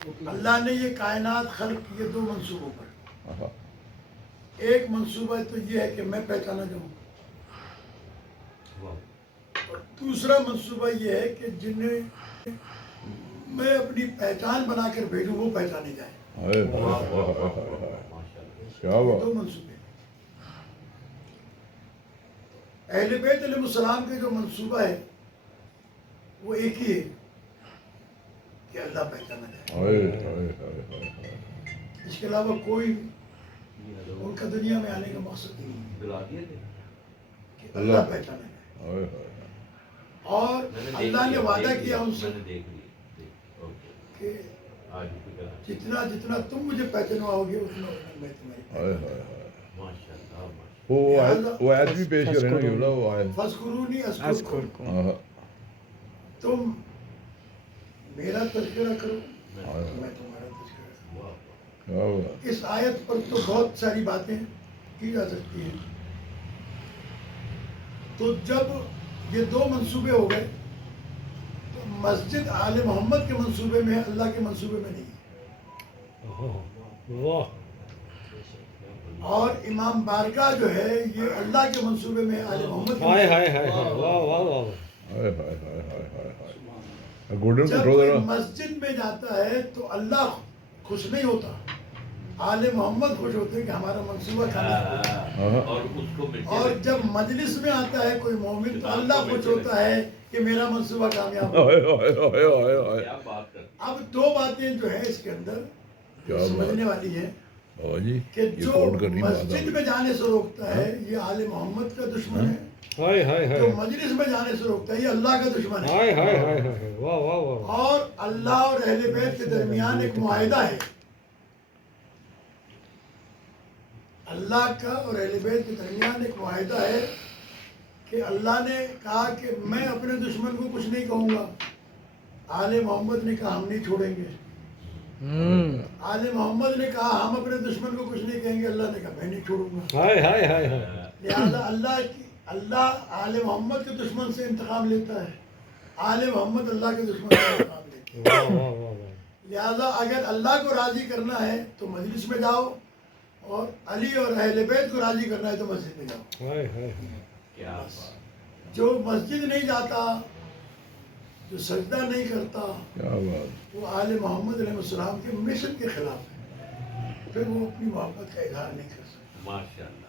اللہ نے یہ کائنات خلق کی دو منصوبوں پر. ایک منصوبہ تو یہ ہے کہ میں پہچانا جاؤں، اور دوسرا منصوبہ یہ ہے کہ جنہیں میں اپنی پہچان بنا کر بھیجوں وہ پہچانے جائیں. دو منصوبے. اہل بیت علیہ السلام کے جو منصوبہ ہے وہ ایک ہی ہے کہ اللہ پہچانا جائے. اس کے علاوہ کوئی ان کا دنیا میں آنے کا مقصد نہیں ہے کہ اللہ پہچانا جائے. اور اللہ نے وعدہ کیا ان سے کہ جتنا جتنا تم مجھے پہچانواؤ گے اتنا میں تمہیں وہ آیت بھی پیش کریں نا کیولا وہ آیت فَاذْكُرُونِي أَذْكُرْكُمْ. تم میرا تذکرہ کرو میں تمہارا تذکرہ کروں. اس آیت پر تو بہت ساری باتیں کی جا سکتی ہیں. تو جب یہ دو منصوبے ہو گئے تو مسجد آل محمد کے منصوبے میں ہے، اللہ کے منصوبے میں نہیں ہے. اور امام بارگاہ جو ہے یہ اللہ کے منصوبے میں آل محمد کے جب کوئی مسجد میں جاتا ہے تو اللہ خوش نہیں ہوتا، آل محمد خوش ہوتے ہیں کہ ہمارا منصوبہ کامیاب ہو. اور جب مجلس میں آتا ہے کوئی مومن تو اللہ خوش ہوتا ہے کہ میرا منصوبہ کامیاب ہو. اب دو باتیں جو ہیں اس کے اندر سمجھنے والی ہیں کہ جو مسجد میں جانے سے روکتا ہے یہ آل محمد کا دشمن ہے، جو مجلس میں جانے سے روکتا ہے یہ اللہ کا دشمن ہے. اور اللہ اور اہل بیت کے درمیان ایک معاہدہ ہے. اللہ کا اور اہل بیت کے درمیان ایک معاہدہ ہے کہ اللہ نے کہا کہ میں اپنے دشمن کو کچھ نہیں کہوں گا. آل محمد نے کہا ہم نہیں چھوڑیں گے. آل محمد نے کہا ہم اپنے دشمن کو کچھ نہیں کہیں گے. اللہ نے کہا میں نہیں چھوڑوں گا. لہذا اللہ آل محمد کے دشمن سے انتقام لیتا ہے، آل محمد اللہ کے دشمن سے انتقام لیتا ہے. لہذا اگر اللہ کو راضی کرنا ہے تو مجلس میں جاؤ، اور علی اور اہل بیت کو راضی کرنا ہے تو مسجد میں جاؤ. جو مسجد نہیں جاتا، جو سجدہ نہیں کرتا، وہ آل محمد علیہ السلام کے مشن کے خلاف ہے. پھر وہ اپنی محبت کا اظہار نہیں کر سکتا.